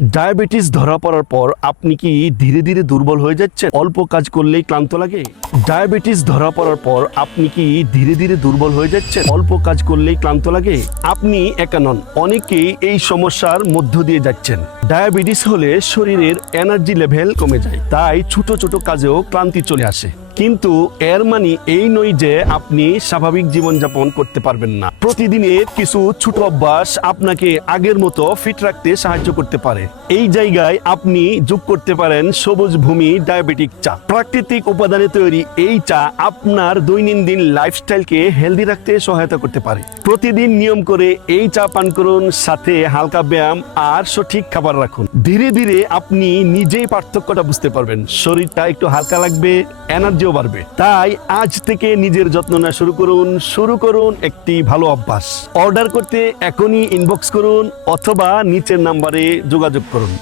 Diabetes ধরা পড়ার পর আপনি কি ধীরে ধীরে দুর্বল হয়ে যাচ্ছেন? অল্প কাজ করলেই ক্লান্ত লাগে? ডায়াবেটিস ধরা পড়ার পর আপনি কি ধীরে ধীরে দুর্বল হয়ে যাচ্ছেন? অল্প কাজ করলেই ক্লান্ত লাগে? আপনি একা নন, অনেকেই এই সমস্যার মধ্য দিয়ে যাচ্ছেন। ডায়াবেটিস হলে শরীরের এনার্জি লেভেল কমে যায়, তাই ছোট ছোট কাজেও ক্লান্তি চলে আসে। কিন্তু এর মানে এই নয় যে আপনি স্বাভাবিক জীবনযাপন করতে পারবেন না। প্রতিদিনের কিছু ছোট অভ্যাস আপনাকে আগের মতো ফিট রাখতে সাহায্য করতে পারে। এই জায়গায় আপনি যোগ করতে পারেন সবুজ ভূমি ডায়াবেটিক চা। প্রাকৃতিক উপাদানে তৈরি এই চা আপনার দৈনন্দিন লাইফস্টাইলকে হেলদি রাখতে সহায়তা করতে পারে। প্রতিদিন নিয়ম করে এই চা পান করুন, সাথে হালকা ব্যায়াম আর সঠিক খাবার রাখুন। ধীরে ধীরে আপনি নিজেই পার্থক্যটা বুঝতে পারবেন। শরীরটা একটু হালকা লাগবে, এনার্জিও বাড়বে। তাই আজ থেকে নিজের যত্ন নেওয়া শুরু করুন একটি ভালো অভ্যাস। অর্ডার করতে এখনই ইনবক্স করুন অথবা নিচের নাম্বারে যোগাযোগ করুন।